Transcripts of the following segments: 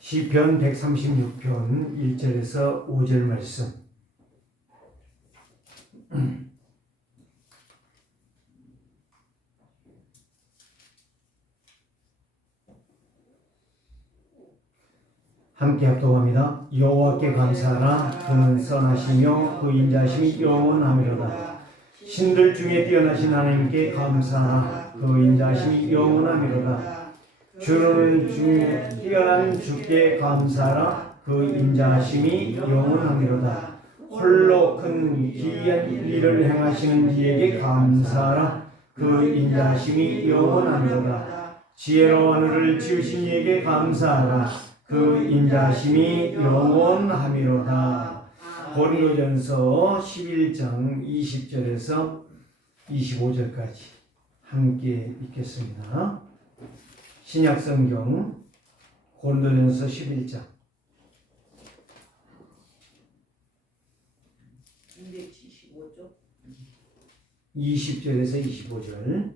시편 136편 1절에서 5절 말씀. 함께 합독합니다. 여호와께 감사하라. 그는 선하시며 그 인자심이 영원하미로다. 신들 중에 뛰어나신 하나님께 감사하라. 그 인자심이 영원하미로다. 주는 중에 뛰어난 주께 감사하라. 그 인자심이 영원하미로다. 홀로 큰 기이한 일을 행하시는 이에게 감사하라. 그 인자심이 영원하미로다. 지혜로 하늘을 지으신 이에게 감사하라. 그 인자심이 영원하미로다. 고린도전서 11장 20절에서 25절까지 함께 읽겠습니다. 신약성경 고린도전서 11장 275쪽 20절에서 25절.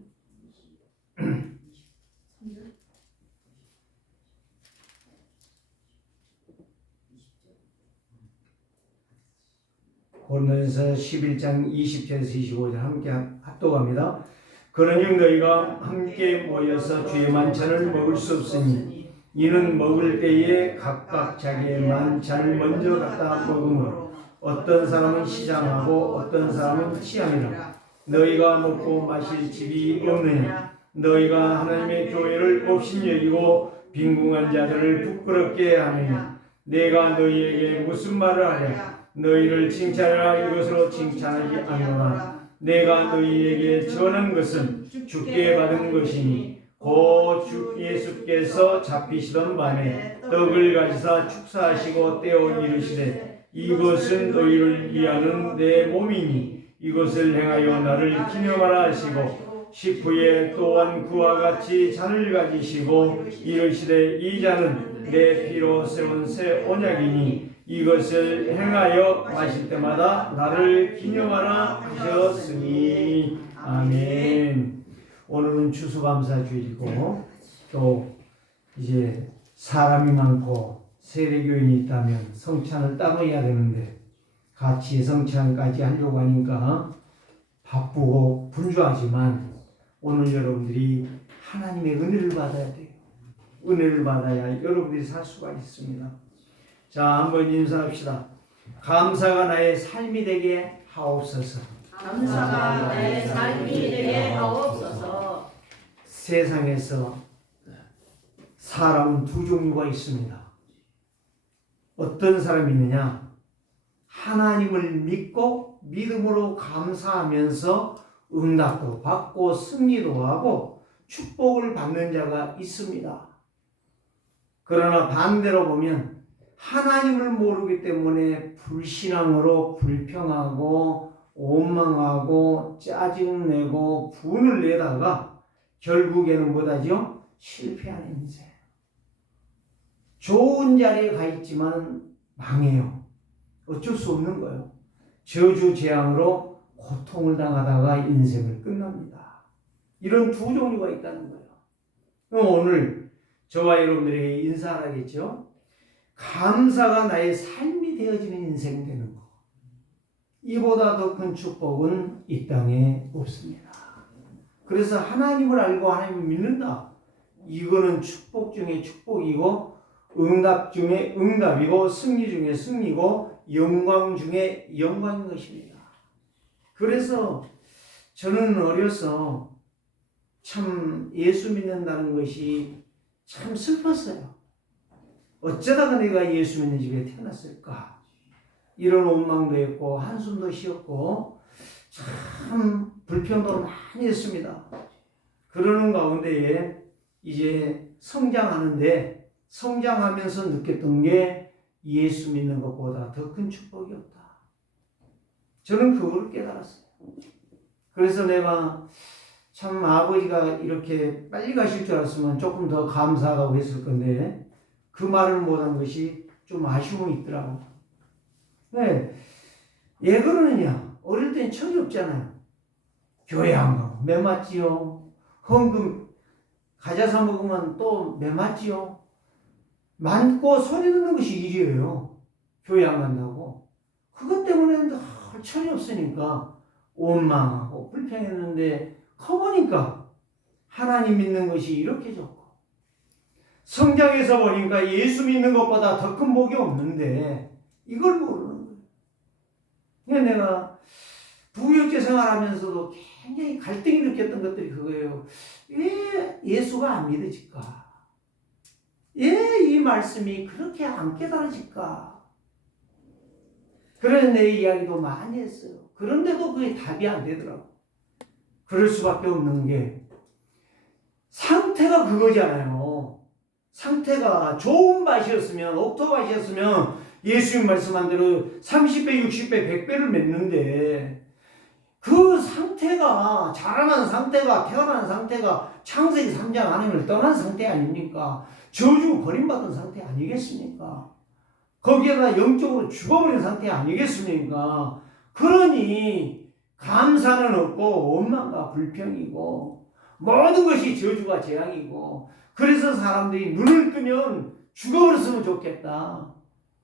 고린도전서 11장 20절에서 25절 함께 합독합니다. 그러니 너희가 함께 모여서 주의 만찬을 먹을 수 없으니 이는 먹을 때에 각각 자기의 만찬을 먼저 갖다 먹으므로 어떤 사람은 시장하고 어떤 사람은 취함이라. 너희가 먹고 마실 집이 없느냐? 너희가 하나님의 교회를 업신여기고 빈궁한 자들을 부끄럽게 하느냐? 내가 너희에게 무슨 말을 하랴? 너희를 칭찬하라. 이것으로 칭찬하지 않노라. 내가 너희에게 전한 것은 주께 받은 것이니 곧 주 예수께서 잡히시던 밤에 떡을 가지사 축사하시고 떼어 이르시되 이것은 너희를 위하는 내 몸이니 이것을 행하여 나를 기념하라 하시고 식후에 또한 그와 같이 잔을 가지시고 이르시되 이 잔은 내 피로 세운 새 언약이니 이것을 행하여 마실 때마다 나를 기념하라 하셨으니. 아멘. 오늘은 추수감사주일이고 또 이제 사람이 많고 세례교인이 있다면 성찬을 따로 해야 되는데 같이 성찬까지 하려고 하니까 바쁘고 분주하지만 오늘 여러분들이 하나님의 은혜를 받아야 돼요. 은혜를 받아야 여러분들이 살 수가 있습니다. 자, 한번 인사합시다. 감사가 나의 삶이 되게 하옵소서. 감사가 나의 삶이 되게 하옵소서. 세상에서 사람은 두 종류가 있습니다. 어떤 사람이 있느냐? 하나님을 믿고 믿음으로 감사하면서 응답도 받고 승리도 하고 축복을 받는 자가 있습니다. 그러나 반대로 보면 하나님을 모르기 때문에 불신앙으로 불평하고 원망하고 짜증내고 분을 내다가 결국에는 뭐다죠? 실패하는 인생. 좋은 자리에 가 있지만 망해요. 어쩔 수 없는 거예요. 저주 재앙으로 고통을 당하다가 인생을 끝납니다. 이런 두 종류가 있다는 거예요. 그럼 오늘 저와 여러분들에게 인사하겠죠? 감사가 나의 삶이 되어지는 인생 되는 거. 이보다 더 큰 축복은 이 땅에 없습니다. 그래서 하나님을 알고 하나님을 믿는다. 이거는 축복 중에 축복이고 응답 중에 응답이고 승리 중에 승리고 영광 중에 영광인 것입니다. 그래서 저는 어려서 참 예수 믿는다는 것이 참 슬펐어요. 어쩌다가 내가 예수 믿는 집에 태어났을까? 이런 원망도 했고 한숨도 쉬었고 참 불평도 많이 했습니다. 그러는 가운데에 이제 성장하면서 느꼈던 게 예수 믿는 것보다 더 큰 축복이 없다. 저는 그걸 깨달았어요. 그래서 내가 참 아버지가 이렇게 빨리 가실 줄 알았으면 조금 더 감사하고 했을 건데 그 말을 못한 것이 좀 아쉬움이 있더라고. 네. 왜 그러느냐? 어릴 땐 철이 없잖아요. 교회 안 가고 매 맞지요. 헌금 가자 사 먹으면 또 매 맞지요. 많고 소리 듣는 것이 일이에요. 교회 안 간다고. 그것 때문에 늘 철이 없으니까 원망하고 불평했는데 커보니까 하나님 믿는 것이 이렇게 좋고 성장해서 보니까 예수 믿는 것보다 더 큰 복이 없는데 이걸 모르는 거예요. 그러니까 내가 부교육제 생활하면서도 굉장히 갈등이 느꼈던 것들이 그거예요. 왜 예수가 안 믿어질까? 왜 이 말씀이 그렇게 안 깨달아질까? 그런 내 이야기도 많이 했어요. 그런데도 그게 답이 안 되더라고. 그럴 수밖에 없는 게 상태가 그거잖아요. 상태가 좋은 밭이었으면, 옥토밭이었으면 예수님 말씀한 대로 30배, 60배, 100배를 맺는데 그 상태가, 자라난 상태가, 태어난 상태가 창세기 3장 하나님을 떠난 상태 아닙니까? 저주 버림받은 상태 아니겠습니까? 거기에다 영적으로 죽어버린 상태 아니겠습니까? 그러니 감사는 없고 원망과 불평이고 모든 것이 저주가 재앙이고 그래서 사람들이 눈을 뜨면 죽어버렸으면 좋겠다.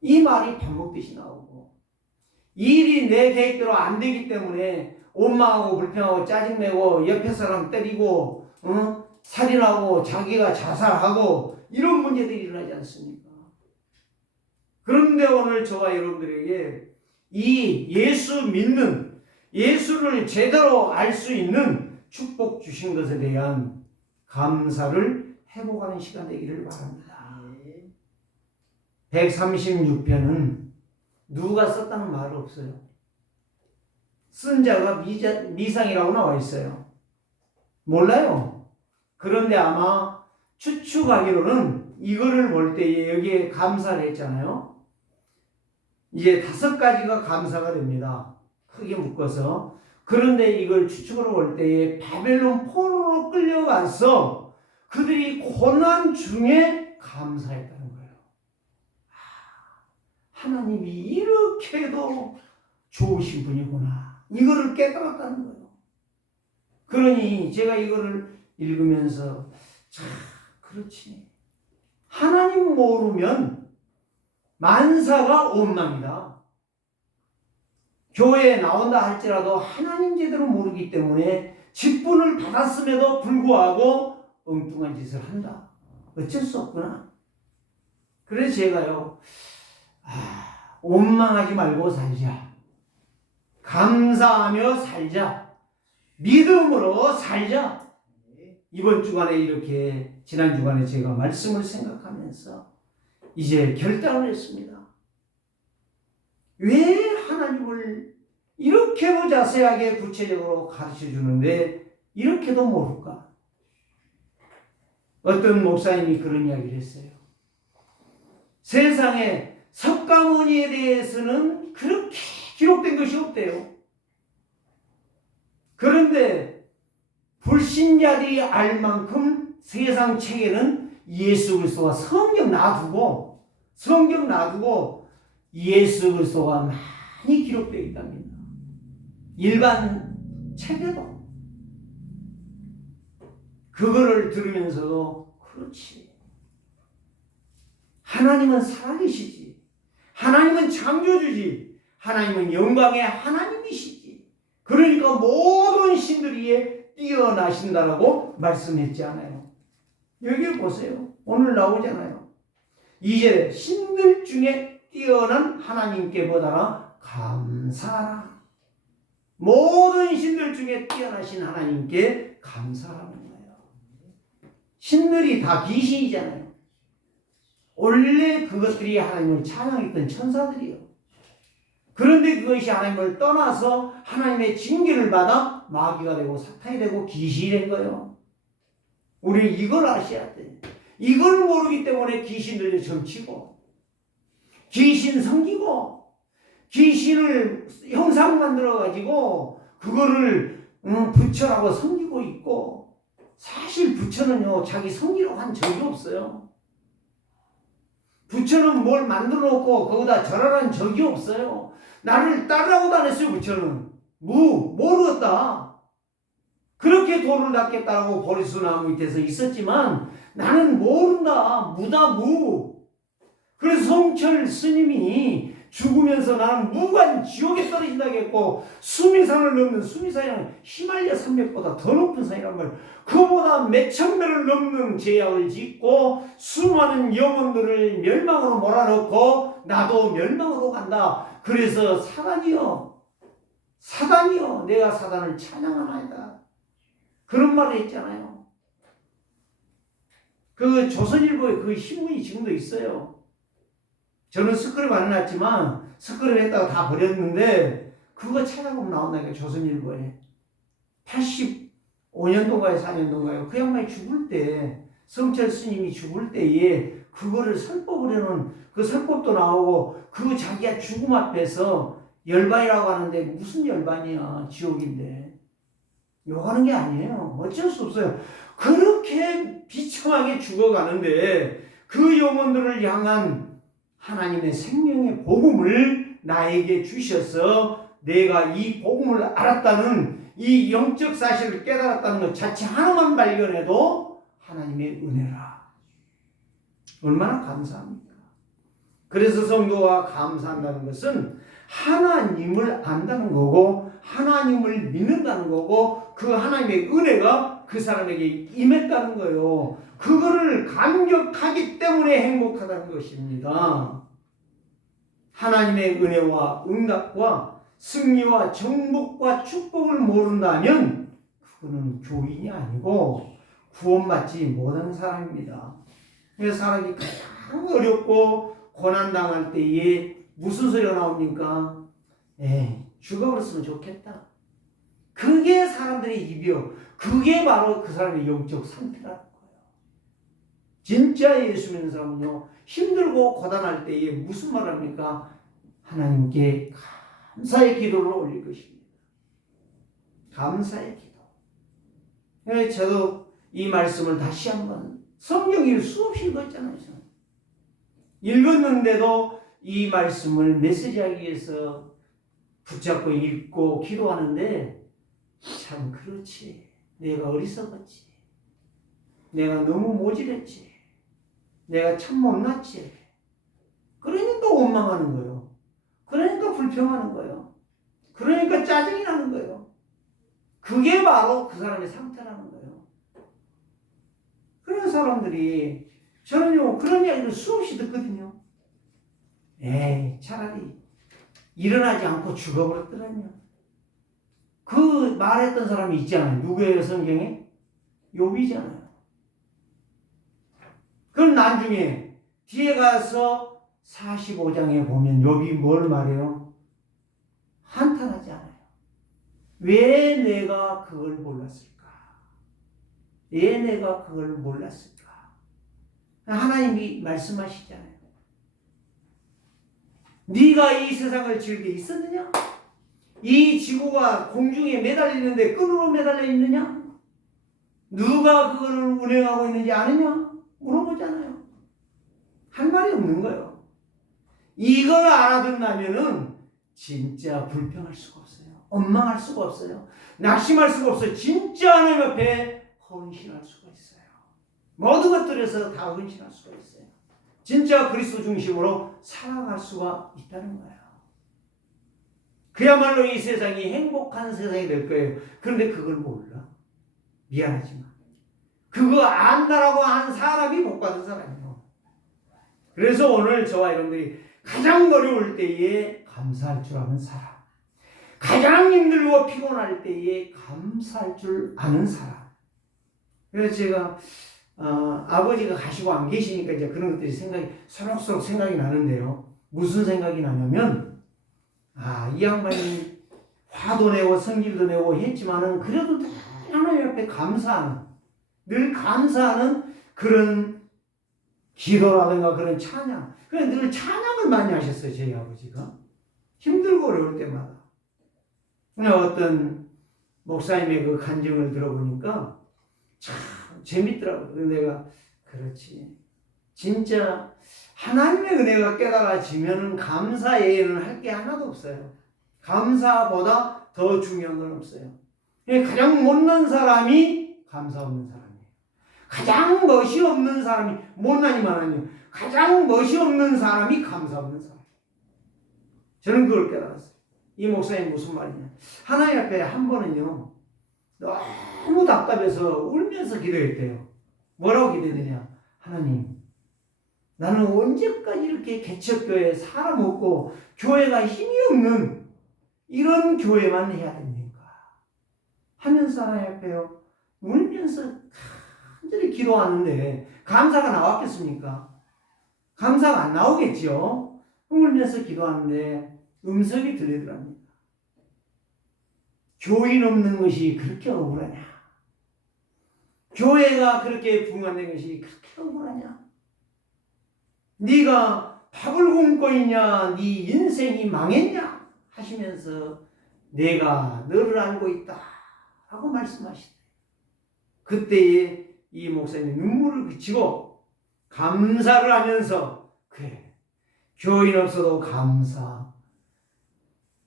이 말이 밥 먹듯이 나오고 일이 내 계획대로 안 되기 때문에 원망하고 불평하고 짜증내고 옆에 사람 때리고 살인하고 자기가 자살하고 이런 문제들이 일어나지 않습니까? 그런데 오늘 저와 여러분들에게 이 예수 믿는 예수를 제대로 알 수 있는 축복 주신 것에 대한 감사를 회복하는 시간 되기를 바랍니다. 136편은 누가 썼다는 말 없어요. 쓴 자가 미상이라고 나와 있어요. 몰라요. 그런데 아마 추측하기로는 이거를 볼 때에 여기에 감사를 했잖아요. 이제 5가지가 감사가 됩니다. 크게 묶어서. 그런데 이걸 추측으로 볼 때에 바벨론 포로로 끌려가서 그들이 고난 중에 감사했다는 거예요. 하나님이 이렇게도 좋으신 분이구나. 이거를 깨달았다는 거예요. 그러니 제가 이거를 읽으면서 참 그렇지. 하나님 모르면 만사가 원망이다. 교회에 나온다 할지라도 하나님 제대로 모르기 때문에 직분을 받았음에도 불구하고 엉뚱한 짓을 한다. 어쩔 수 없구나. 그래서 제가요, 원망하지 말고 살자. 감사하며 살자. 믿음으로 살자. 이번 주간에 이렇게 지난 주간에 제가 말씀을 생각하면서 이제 결단을 했습니다. 왜 하나님을 이렇게도 자세하게 구체적으로 가르쳐 주는데 이렇게도 모를까? 어떤 목사님이 그런 이야기를 했어요. 세상에 석가모니에 대해서는 그렇게 기록된 것이 없대요. 그런데 불신자들이 알 만큼 세상 책에는 예수 그리스도가 성경 놔두고 예수 그리스도가 많이 기록되어 있답니다. 일반 책에도. 그거를 들으면서도 그렇지. 하나님은 살아계시지. 하나님은 창조주지. 하나님은 영광의 하나님이시지. 그러니까 모든 신들이에 뛰어나신다라고 말씀했지 않아요. 여기 보세요. 오늘 나오잖아요. 이제 신들 중에 뛰어난 하나님께 보다가 감사하라. 모든 신들 중에 뛰어나신 하나님께 감사하라는 거예요. 신들이 다 귀신이잖아요. 원래 그것들이 하나님을 찬양했던 천사들이요. 그런데 그것이 하나님을 떠나서 하나님의 징계를 받아 마귀가 되고 사탄이 되고 귀신이 된 거예요. 우리는 이걸 아셔야 돼. 이걸 모르기 때문에 귀신들이 점치고 귀신 섬기고 귀신을 형상 만들어 가지고 그거를 부처라고 섬기고 있고 사실 부처는요 자기 섬기라고 한 적이 없어요. 부처는 뭘 만들어 놓고 거기다 절하라는 적이 없어요. 나를 따르라고 다녔어요. 부처는 모르겠다. 그렇게 도를 닦겠다고 보리수 나무 밑에서 있었지만 나는 모른다. 무다 무. 그래서 성철 스님이 죽으면서 나는 무관 지옥에 떨어진다겠고 수미산을 넘는 수미산이란 히말리아 산맥보다 더 높은 산이란 말이에요. 그보다 몇천 배를 넘는 제약을 짓고 수많은 영혼들을 멸망으로 몰아넣고 나도 멸망으로 간다. 그래서 사단이여 내가 사단을 찬양하나이다. 그런 말을 했잖아요. 그 조선일보에 그 신문이 지금도 있어요. 저는 스크랩 안 해놨지만 스크랩 했다가 다 버렸는데 그거 찾아보면 나온다니까. 조선일보에 85년도인가요 4년도인가요 그 양반이 죽을 때 성철 스님이 죽을 때에 그거를 설법을 해놓은 그 설법도 나오고 그 자기가 죽음 앞에서 열반이라고 하는데 무슨 열반이야. 지옥인데 욕하는 게 아니에요. 어쩔 수 없어요. 그렇게 비참하게 죽어가는데 그 영혼들을 향한 하나님의 생명의 복음을 나에게 주셔서 내가 이 복음을 알았다는 이 영적 사실을 깨달았다는 것 자체 하나만 발견해도 하나님의 은혜라. 얼마나 감사합니까? 그래서 성도가 감사한다는 것은 하나님을 안다는 거고 하나님을 믿는다는 거고 그 하나님의 은혜가 그 사람에게 임했다는 거예요. 그거를 감격하기 때문에 행복하다는 것입니다. 하나님의 은혜와 응답과 승리와 정복과 축복을 모른다면 그거는 교인이 아니고 구원받지 못하는 사람입니다. 그래서 사람이 가장 어렵고 고난당할 때에 무슨 소리가 나옵니까? 죽어버렸으면 좋겠다. 그게 사람들의 이별, 그게 바로 그 사람의 영적 상태라는 거예요. 진짜 예수 믿는 사람은요, 힘들고 고단할 때에 무슨 말 합니까? 하나님께 감사의 기도를 올릴 것입니다. 감사의 기도. 그래서 저도 이 말씀을 다시 한번 성경을 수없이 읽었잖아요. 읽었는데도 이 말씀을 메시지하기 위해서 붙잡고 읽고 기도하는데 참 그렇지. 내가 어리석었지. 내가 너무 모질했지. 내가 참 못났지. 그러니까 원망하는 거예요. 그러니까 불평하는 거예요. 그러니까 짜증이 나는 거예요. 그게 바로 그 사람의 상태라는 거예요. 그런 사람들이 저는요 그런 이야기를 수없이 듣거든요. 차라리 일어나지 않고 죽어버렸더라뇨. 그 말했던 사람이 있잖아요. 누구예요 성경에? 욥이잖아요. 그럼 나중에 뒤에 가서 45장에 보면 욥이 뭘 말해요? 한탄하지 않아요. 왜 내가 그걸 몰랐을까? 왜 내가 그걸 몰랐을까? 하나님이 말씀하시잖아요. 네가 이 세상을 즐겨 있었느냐? 이 지구가 공중에 매달리는데 끈으로 매달려 있느냐? 누가 그걸 운행하고 있는지 아느냐? 물어보잖아요. 할 말이 없는 거예요. 이걸 알아듣는다면은 진짜 불평할 수가 없어요. 원망할 수가 없어요. 낙심할 수가 없어요. 진짜 하나님 앞에 헌신할 수가 있어요. 모든 것들에서 다 헌신할 수가 있어요. 진짜 그리스도 중심으로 살아갈 수가 있다는 거예요. 그야말로 이 세상이 행복한 세상이 될 거예요. 그런데 그걸 몰라. 미안하지만. 그거 안다라고 한 사람이 복 받은 사람이에요. 그래서 오늘 저와 여러분들이 가장 어려울 때에 감사할 줄 아는 사람. 가장 힘들고 피곤할 때에 감사할 줄 아는 사람. 그래서 제가 아버지가 가시고 안 계시니까 이제 그런 것들이 서록서록 생각이 나는데요. 무슨 생각이 나냐면, 이 양반이 화도 내고 성질도 내고 했지만은 그래도 하나님 앞에 늘 감사하는 그런 기도라든가 그런 찬양. 그래 늘 찬양을 많이 하셨어요, 저희 아버지가. 힘들고 어려울 때마다. 근데 어떤 목사님의 그 간증을 들어보니까 참 재밌더라고요. 내가 그렇지. 진짜 하나님의 은혜가 깨달아지면 감사 외에는 할 게 하나도 없어요. 감사보다 더 중요한 건 없어요. 가장 못난 사람이 감사 없는 사람이에요. 가장 멋이 없는 사람이 못나니만 아니에요. 가장 멋이 없는 사람이 감사 없는 사람. 저는 그걸 깨달았어요. 이 목사님 무슨 말이냐. 하나님 앞에 한 번은요, 너무 답답해서 울면서 기도했대요. 뭐라고 기도했느냐. 하나님, 나는 언제까지 이렇게 개척교회 사람 없고 교회가 힘이 없는 이런 교회만 해야 됩니까? 하면서 하나님 앞에요, 울면서 간절히 기도하는데 감사가 나왔겠습니까? 감사가 안 나오겠죠. 울면서 기도하는데 음성이 들리더랍니다. 교인 없는 것이 그렇게 억울하냐? 교회가 그렇게 붕괴된 것이 그렇게 억울하냐? 네가 밥을 굶고 있냐? 네 인생이 망했냐? 하시면서 내가 너를 알고 있다 하고 말씀하시대. 그때에 이 목사님이 눈물을 그치고 감사를 하면서, 그래, 교인 없어도 감사,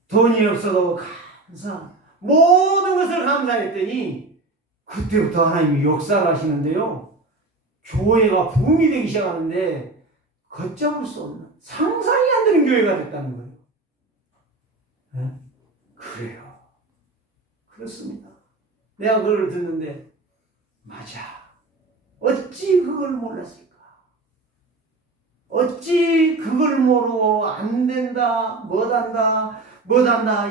돈이 없어도 감사, 모든 것을 감사했더니 그때부터 하나님이 역사를 하시는데요, 교회가 붐이 되기 시작하는데 걷잡을 수 없는, 상상이 안 되는 교회가 됐다는 거예요. 네? 그래요. 그렇습니다. 내가 그걸 듣는데 맞아. 어찌 그걸 몰랐을까? 어찌 그걸 모르고 안 된다, 못한다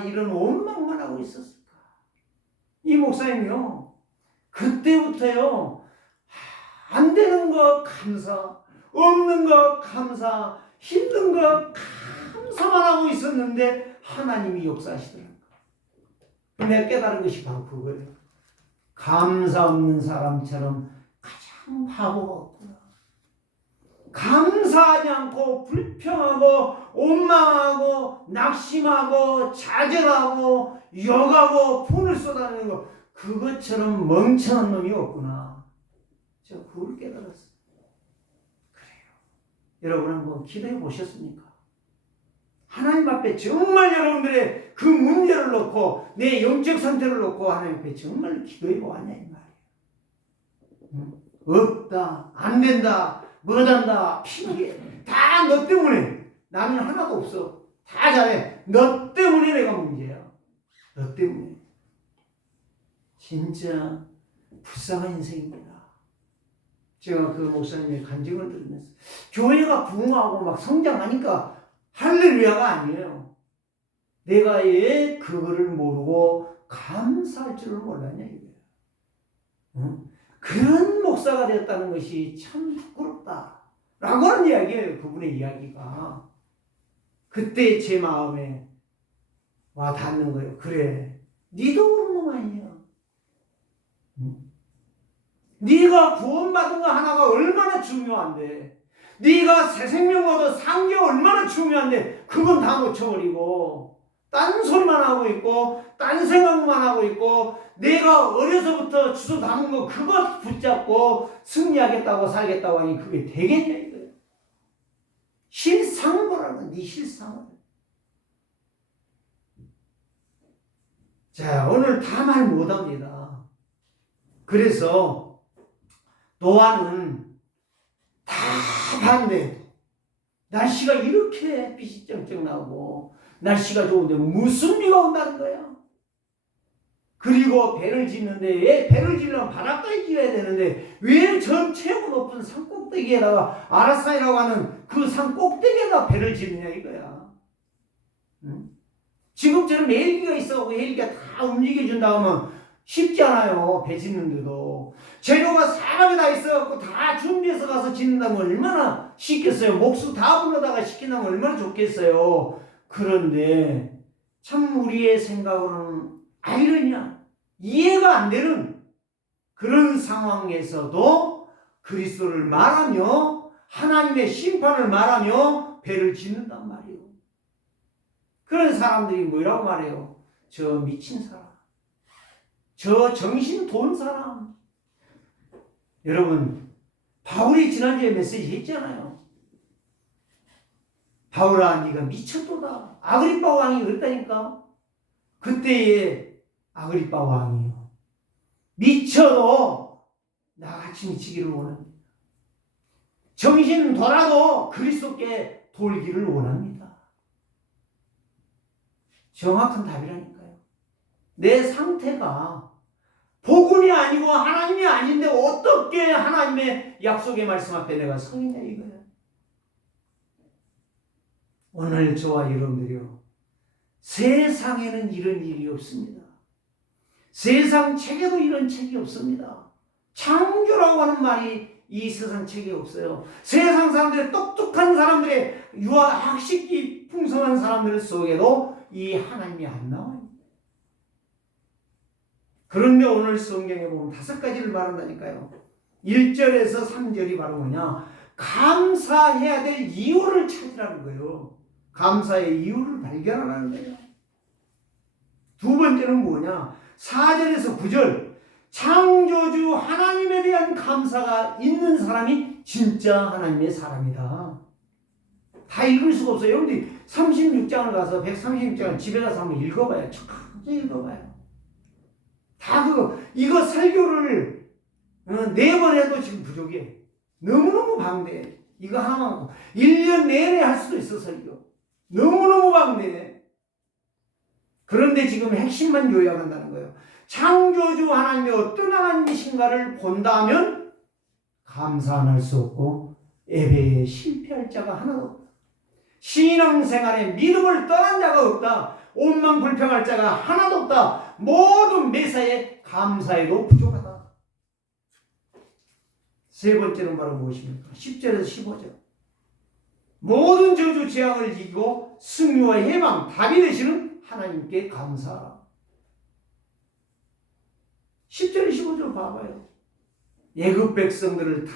이런 원망만 하고 있었을까? 이 목사님이요, 그때부터요, 안 되는 거 감사, 없는 거 감사, 힘든 거 감사만 하고 있었는데 하나님이 역사하시더라고요. 내가 깨달은 것이 바로 그거예요. 감사 없는 사람처럼 가장 바보가 없구나. 감사하지 않고 불평하고 원망하고 낙심하고 좌절하고 욕하고 분을 쏟아내는 거, 그것처럼 멍청한 놈이 없구나. 제가 그걸 깨달았어요. 그래요. 여러분 한번 기도해 보셨습니까? 하나님 앞에 정말 여러분들의 그 문제를 놓고 내 영적 상태를 놓고 하나님 앞에 정말 기도해 보았냐 이 말이에요. 없다, 안 된다, 못한다, 핑계 다 너 때문에. 나는 하나도 없어. 다 잘해. 너 때문에 내가 문제야. 너 때문에. 진짜 불쌍한 인생입니다. 제가 그 목사님의 간증을 들으면서 교회가 부흥하고 막 성장하니까 할렐루야가 아니에요. 내가 왜 그거를 모르고 감사할 줄을 몰랐냐 이거예요. 응? 그런 목사가 되었다는 것이 참 부끄럽다 라고 하는 이야기예요. 그분의 이야기가. 그때 제 마음에 와 닿는 거예요. 그래, 니도 그런 놈 아니야. 응? 네가 구원받은 거 하나가 얼마나 중요한데, 네가 새 생명 얻어 산 게 얼마나 중요한데 그건 다 놓쳐버리고 딴 소리만 하고 있고 딴 생각만 하고 있고, 내가 어려서부터 주워 담은 거 그거 붙잡고 승리하겠다고 살겠다고 하니 그게 되겠냐 이거예요. 실상을 보라고. 네 실상을. 자, 오늘 다 말 못합니다. 그래서 노아는 다 반대. 날씨가 이렇게 햇빛이 쩍쩍 나오고 날씨가 좋은데 무슨 비가 온다는 거야. 그리고 배를 짓는데, 왜 배를 지려면 바닷가에 지어야 되는데 왜 전 최고 높은 산 꼭대기에다가 아라산이라고 하는 그 산 꼭대기에다 배를 짓느냐 이거야. 응? 지금처럼 헬기가 있어갖고 헬기가 다 움직여준다 하면 쉽지 않아요. 배 짓는데도. 재료가 사방에 다 있어갖고 다 준비해서 가서 짓는다면 얼마나 쉽겠어요. 목수 다 불러다가 시킨다면 얼마나 좋겠어요. 그런데 참 우리의 생각으로는 아이러니야, 이해가 안 되는 그런 상황에서도 그리스도를 말하며 하나님의 심판을 말하며 배를 짓는단 말이에요. 그런 사람들이 뭐라고 말해요? 저 미친 사람, 저 정신 돈 사람. 여러분, 바울이 지난주에 메시지 했잖아요. 바울아, 네가 미쳤도다. 아그리빠 왕이 그랬다니까. 그때에 아그리빠 왕이요, 미쳐도 나같이 미치기를 원합니다. 정신 돌아도 그리스도께 돌기를 원합니다. 정확한 답이라니까요. 내 상태가 복음이 아니고 하나님이 아닌데 어떻게 하나님의 약속의 말씀 앞에 내가 서 있냐 이거예요. 오늘 저와 여러분들이요, 세상에는 이런 일이 없습니다. 세상 책에도 이런 책이 없습니다. 창조라고 하는 말이 이 세상 책에 없어요. 세상 사람들의 똑똑한 사람들의 학식이 풍성한 사람들 속에도 이 하나님이 안 나와요. 그런데 오늘 성경에 보면 5가지를 말한다니까요. 1절에서 3절이 바로 뭐냐? 감사해야 될 이유를 찾으라는 거예요. 감사의 이유를 발견하라는 거예요. 두 번째는 뭐냐? 4절에서 9절. 창조주 하나님에 대한 감사가 있는 사람이 진짜 하나님의 사람이다. 다 읽을 수가 없어요. 여러분들이 36장을 가서 136장을 집에 가서 한번 읽어봐요. 천천히 읽어봐요. 다 이거 설교를 4번 해도 지금 부족해. 너무너무 방대해. 이거 하나만 1년 내내 할 수도 있어, 설교. 너무너무 방대해. 그런데 지금 핵심만 요약한다는 거예요. 창조주 하나님이 어떤 하나님이신가를 본다면 감사 안 할 수 없고 예배에 실패할 자가 하나도 없다. 신앙생활에 믿음을 떠난 자가 없다. 온망 불평할 자가 하나도 없다. 모든 매사에 감사에도 부족하다. 세 번째는 바로 무엇입니까? 10절에서 15절. 모든 저주 재앙을 이기고 승리와 해방, 답이 되시는 하나님께 감사하라. 10절, 15절 봐봐요. 애굽 백성들을 다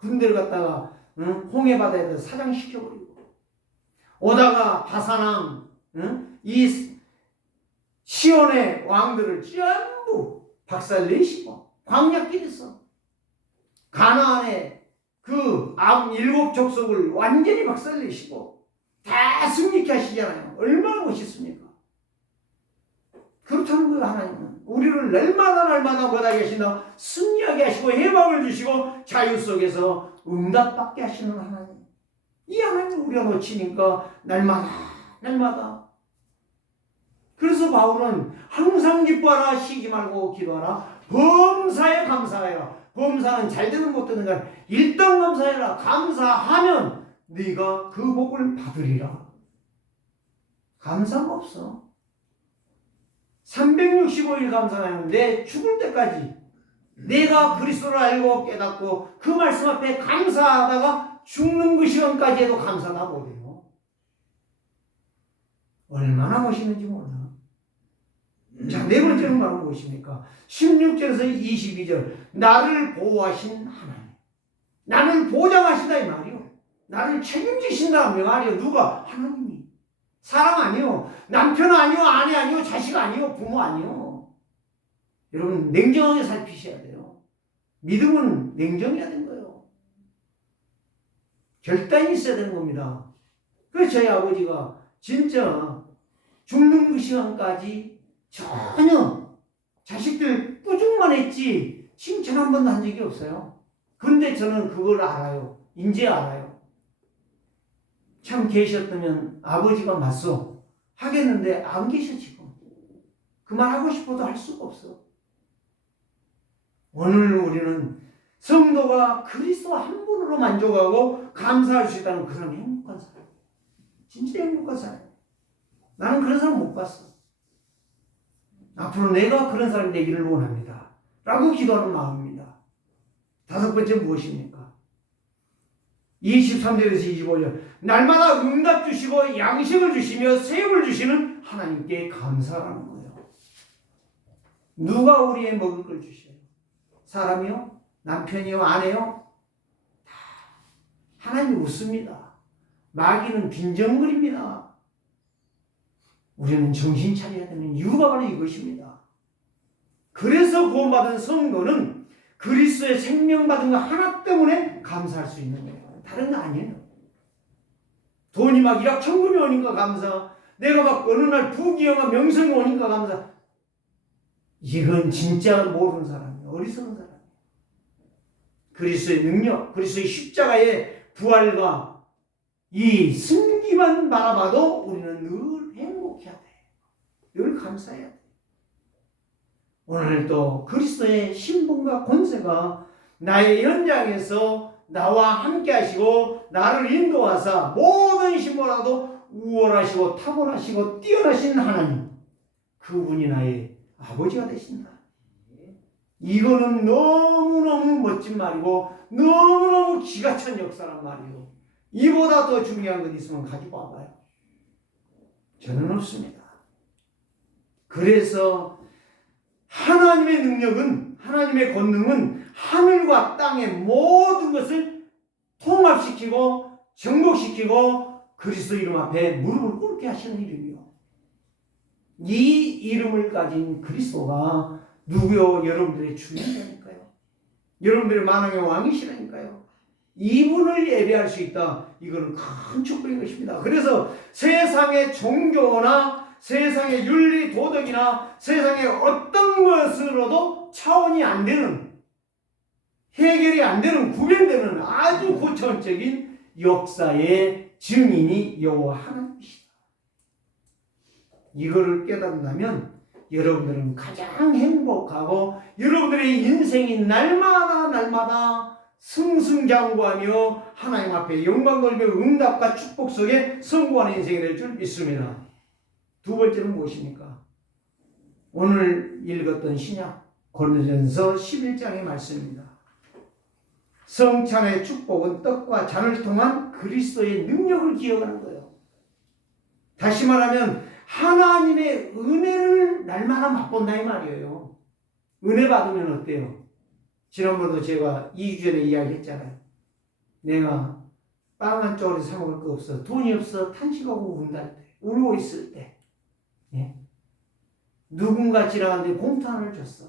군대를 갖다가 홍해 바다에다 사장시켜버리고 오다가 바사랑 이 시온의 왕들을 전부 박살내시고 광야길에서 가나안의 그 7 족속을 완전히 박살내시고 다 승리케 하시잖아요. 얼마나 멋있습니까? 그렇다는 거예요. 하나님은 우리를 날마다 못하게 하신다. 승리하게 하시고 해방을 주시고 자유 속에서 응답받게 하시는 하나님. 이 하나님을 우리가 놓치니까 날마다. 그래서 바울은 항상 기뻐하라, 쉬지 말고 기도하라, 범사에 감사해라. 범사는 잘 되는 못 되는 건 일단 감사해라. 감사하면 네가 그 복을 받으리라. 감사가 없어. 365일 감사하는데 죽을 때까지 내가 그리스도를 알고 깨닫고 그 말씀 앞에 감사하다가 죽는 그 시간까지 해도 감사다 못해요. 얼마나 멋있는지 몰라. 자, 4번째는 바로 무엇입니까? 16절에서 22절. 나를 보호하신 하나님. 나를 보장하신다 이 말이요. 나를 책임지신다 이 말이요. 누가? 하나님이. 사람 아니요. 남편 아니요. 아내 아니요. 자식 아니요. 부모 아니요. 여러분 냉정하게 살피셔야 돼요. 믿음은 냉정해야 되는 거예요. 결단이 있어야 되는 겁니다. 그래서 저희 아버지가 진짜 죽는 그 시간까지 전혀 자식들 꾸중만 했지 칭찬 한 번도 한 적이 없어요. 근데 저는 그걸 알아요. 이제 알아요. 참 계셨다면 아버지가 맞소 하겠는데 안 계셔 지금. 그 말 하고 싶어도 할 수가 없어. 오늘 우리는 성도가 그리스도 한 분으로 만족하고 감사할 수 있다는 그 사람이 행복한 사람. 진짜 행복한 사람. 나는 그런 사람 못 봤어. 앞으로 내가 그런 사람이 되기를 원합니다. 라고 기도하는 마음입니다. 5번째 무엇입니까? 23절에서 25절. 날마다 응답 주시고 양식을 주시며 세움을 주시는 하나님께 감사하는 거예요. 누가 우리의 먹을 걸 주셔요? 사람이요? 남편이요? 아내요? 다 하나님이 웃습니다. 마귀는 빈정거립니다. 우리는 정신 차려야 되는 이유가 바로 이것입니다. 그래서 구원받은 성도는 그리스도의 생명받은 거 하나 때문에 감사할 수 있는 거예요. 다른 거 아니에요. 돈이 막 일확천금이 오니까 감사. 내가 막 어느 날 부귀영화 명성이 오니까 감사. 이건 진짜 모르는 사람이에요. 어리석은 사람이에요. 그리스도의 능력, 그리스도의 십자가의 부활과 이 승리만 바라봐도 우리는 늘 행복해야 돼. 늘 감사해야 돼. 오늘도 그리스도의 신분과 권세가 나의 연장에서 나와 함께 하시고 나를 인도하사 모든 신보라도 우월하시고 탁월하시고 뛰어나신 하나님, 그분이 나의 아버지가 되신다. 이거는 너무너무 멋진 말이고 너무너무 기가 찬 역사란 말이에요. 이보다 더 중요한 것 있으면 가지고 와봐요. 저는 없습니다. 그래서 하나님의 능력은, 하나님의 권능은 하늘과 땅의 모든 것을 통합시키고 정복시키고 그리스도 이름 앞에 무릎을 꿇게 하시는 이름이요. 이 이름을 가진 그리스도가 누구요? 여러분들의 주인이라니까요. 여러분들의 만왕의 왕이시라니까요. 이분을 예배할 수 있다. 이거는 큰 축복인 것입니다. 그래서 세상의 종교나 세상의 윤리 도덕이나 세상의 어떤 것으로도 차원이 안 되는, 해결이 안 되는, 구별되는 아주 고차원적인 역사의 증인이 여호와 하나님이시다. 이거를 깨닫는다면 여러분들은 가장 행복하고 여러분들의 인생이 날마다 승승장구하며 하나님 앞에 영광 돌리며 응답과 축복 속에 성공하는 인생이 될 줄 믿습니다. 두 번째는 무엇입니까? 오늘 읽었던 신약 고린도전서 11장의 말씀입니다. 성찬의 축복은 떡과 잔을 통한 그리스도의 능력을 기억하는 거예요. 다시 말하면 하나님의 은혜를 날마다 맛본다 이 말이에요. 은혜 받으면 어때요? 지난번에도 제가 2주 전에 이야기했잖아요. 내가 빵 한 쪼가리 사 먹을 거 없어, 돈이 없어 탄식하고 운달 때, 울고 있을 때, 예? 누군가 지나가는데 봉투 하나를 줬어.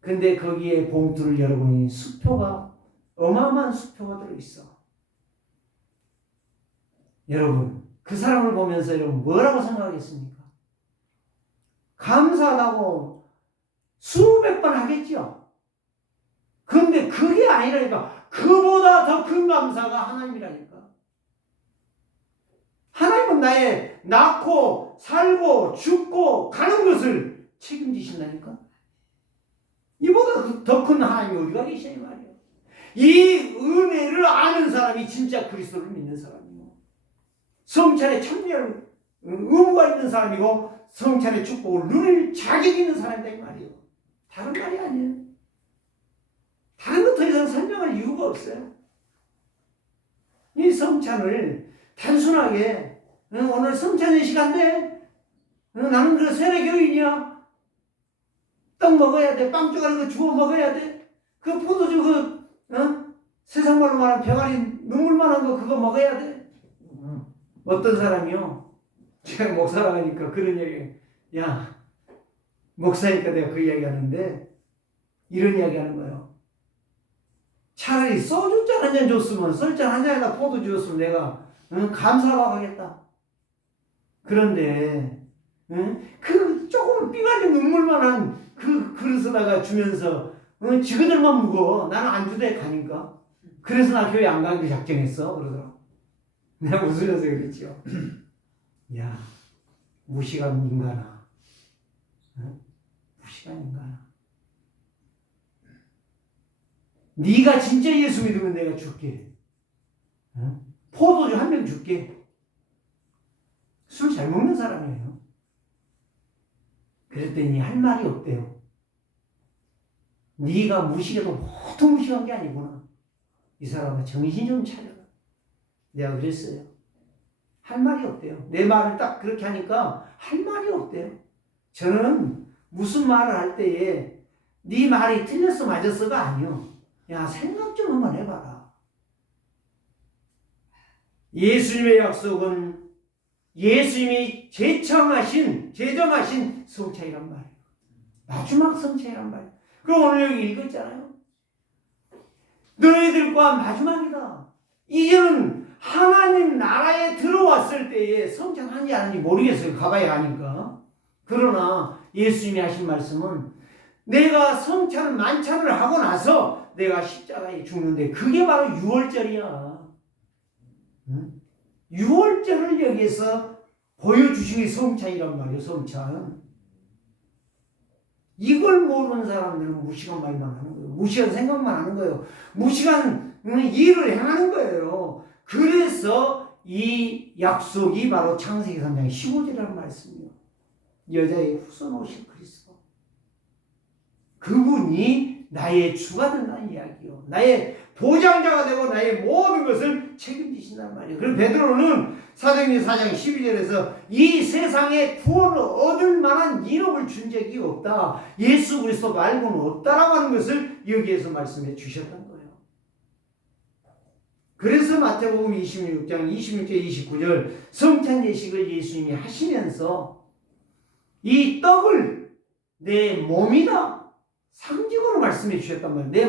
근데 거기에 봉투를 열어보니 수표가, 어마어마한 수표가 들어있어. 여러분, 그 사람을 보면서 여러분 뭐라고 생각하겠습니까? 감사하다고 수백 번 하겠죠. 그런데 그게 아니라니까. 그보다 더 큰 감사가 하나님이라니까. 하나님은 나의 낳고 살고 죽고 가는 것을 책임지신다니까. 이보다 더 큰 하나님이 어디가 계시냐 말이에요. 이 은혜를 아는 사람이 진짜 그리스도를 믿는 사람이에요. 성찬에 참여할 의무가 있는 사람이고 성찬의 축복을 누릴 자격이 있는 사람이다 이 말이에요. 다른 말이 아니에요. 다른 것 더 이상 설명할 이유가 없어요. 이 성찬을 단순하게 오늘 성찬의 시간인데 나는 그 세례교인이야. 떡 먹어야 돼. 빵 쪼가리 거 주워 먹어야 돼. 그 포도주 세상 말로 말하면 병아리 눈물만한 거 그거 먹어야 돼. 어떤 사람이요? 제가 목사라 하니까 그런 얘기, 야, 목사니까 내가 그 이야기 하는데 이런 이야기 하는 거예요. 차라리 소주잔 한 잔 줬으면, 썰잔 한 잔에다 포도 주었으면 내가 감사하고 하겠다. 그런데 그 조금 삐가리 눈물만한 그 그릇에다가 주면서 지그들만 묵어. 나는 안 주대 가니까. 그래서 나 교회 안 가기로 작정했어. 그러더라고. 내가 웃으면서 그랬죠. 야, 무식한 인간아. 무식한 인간아. 네가 진짜 예수 믿으면 내가 줄게. 포도주 한 병 줄게. 술 잘 먹는 사람이에요. 그랬더니 할 말이 없대요. 네가 무식해도 보통 무식한 게 아니구나. 이 사람아 정신 좀 차려라. 내가 그랬어요. 할 말이 없대요. 내 말을 딱 그렇게 하니까 할 말이 없대요. 저는 무슨 말을 할 때에 네 말이 틀렸어 맞았어가 아니요. 야, 생각 좀 한번 해봐라. 예수님의 약속은 예수님이 제정하신 성찬이란 말이에요. 마지막 성찬이란 말이에요. 그럼 오늘 여기 읽었잖아요. 너희들과 마지막이다. 이제는 하나님 나라에 들어왔을 때에 성찬 하는지 안 하는지 모르겠어요. 가봐야 하니까. 그러나 예수님이 하신 말씀은 내가 성찬을 만찬을 하고 나서 내가 십자가에 죽는데 그게 바로 유월절이야. 유월절을 여기에서 보여주신 게 성찬이란 말이에요. 성찬. 이걸 모르는 사람들은 무식한 말만 하는 거예요. 무식한 생각만 하는 거예요. 무식한 일을 행하는 거예요. 그래서 이 약속이 바로 창세기 3장 15절이라는 말씀이에요. 여자의 후손 오실 그리스도. 그분이 나의 주가 된다는 이야기요. 나의 보장자가 되고 나의 모든 것을 책임지신단 말이에요. 그리고 베드로는 사도행전 4장 12절에서 이 세상에 구원을 얻을 만한 이름을 준 적이 없다. 예수 그리스도 말고는 없다라고 하는 것을 여기에서 말씀해 주셨던 거예요. 그래서 마태복음 26장 26절 29절 성찬 예식을 예수님이 하시면서 이 떡을 내 몸이다. 상징으로 말씀해 주셨단 말이에요. 내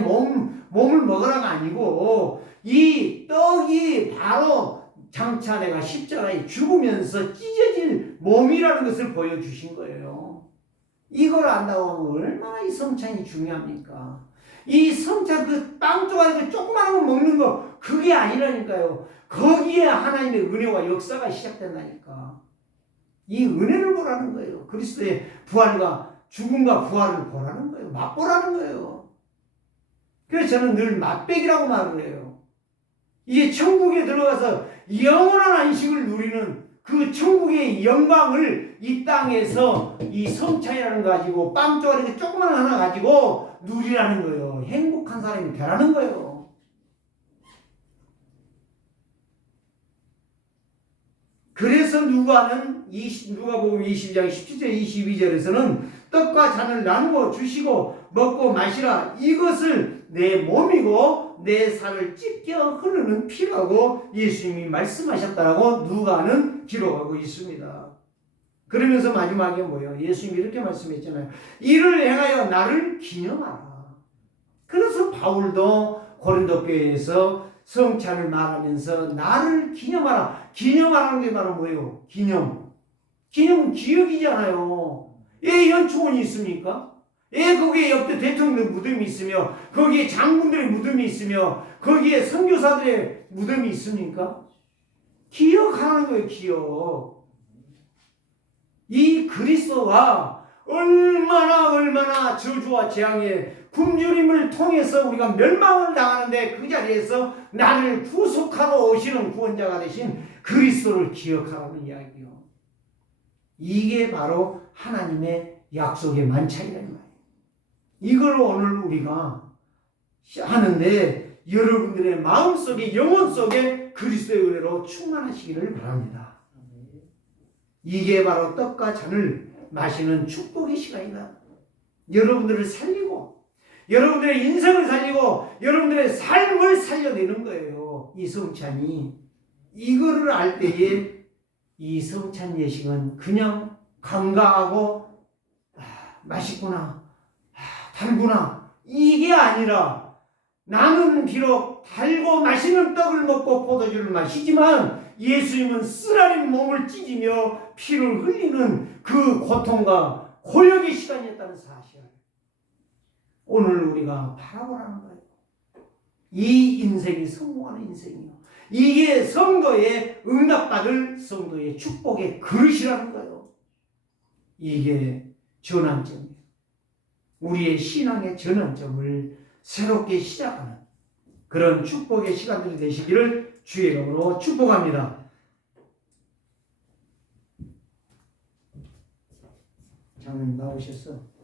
몸을 먹으라가 아니고 이 떡이 바로 장차 내가 십자가에 죽으면서 찢어질 몸이라는 것을 보여주신 거예요. 이걸 안다고 하면 얼마나 이 성찬이 중요합니까? 이 성찬 그 빵 조각 그 조그마한 거 먹는 거 그게 아니라니까요. 거기에 하나님의 은혜와 역사가 시작된다니까. 이 은혜를 보라는 거예요. 그리스도의 부활과 죽음과 부활을 보라는 거예요. 맛보라는 거예요. 그래서 저는 늘 맛배기라고 말을 해요. 이게 천국에 들어가서 영원한 안식을 누리는 그 천국의 영광을 이 땅에서 이 성찬이라는 거 가지고 빵 조각이 조그만 하나 가지고 누리라는 거예요. 행복한 사람이 되라는 거예요. 그래서 누가복음 20장 17절 22절에서는 떡과 잔을 나누어 주시고 먹고 마시라. 이것을 내 몸이고 내 살을 찢겨 흐르는 피라고 예수님이 말씀하셨다고 누가는 기록하고 있습니다. 그러면서 마지막에 뭐예요? 예수님이 이렇게 말씀했잖아요. 이를 행하여 나를 기념하라. 그래서 바울도 고린도 교회에서 성찬을 말하면서 나를 기념하라. 기념하라는 게 바로 뭐예요? 기념은 기억이잖아요. 예, 연초원이 있습니까? 예, 거기에 옆에 대통령 무덤이 있으며 거기에 장군들의 무덤이 있으며 거기에 선교사들의 무덤이 있습니까? 기억하는 거예요. 기억. 이 그리스도와 얼마나 저주와 재앙의 굶주림을 통해서 우리가 멸망을 당하는데 그 자리에서 나를 구속하러 오시는 구원자가 되신 그리스도를 기억하라는 이야기요. 이게 바로 하나님의 약속의 만찬이라는 말이에요. 이걸 오늘 우리가 하는데 여러분들의 마음속에 영혼 속에 그리스도의 은혜로 충만하시기를 바랍니다. 이게 바로 떡과 잔을 마시는 축복의 시간이다. 여러분들을 살리고 여러분들의 인생을 살리고 여러분들의 삶을 살려내는 거예요. 이 성찬이. 이거를 알 때에 이 성찬 예식은 그냥 건강하고 맛있구나, 달구나 이게 아니라 나는 비록 달고 맛있는 떡을 먹고 포도주를 마시지만 예수님은 쓰라린 몸을 찢으며 피를 흘리는 그 고통과 고역의 시간이었다는 사실. 오늘 우리가 바라보라는 거예요. 이 인생이 성공하는 인생이요. 이게 성도의 응답받을 성도의 축복의 그릇이라는 거예요. 이게 전환점이에요. 우리의 신앙의 전환점을 새롭게 시작하는 그런 축복의 시간들이 되시기를 주의 이름으로 축복합니다. 장로님 나오셨어?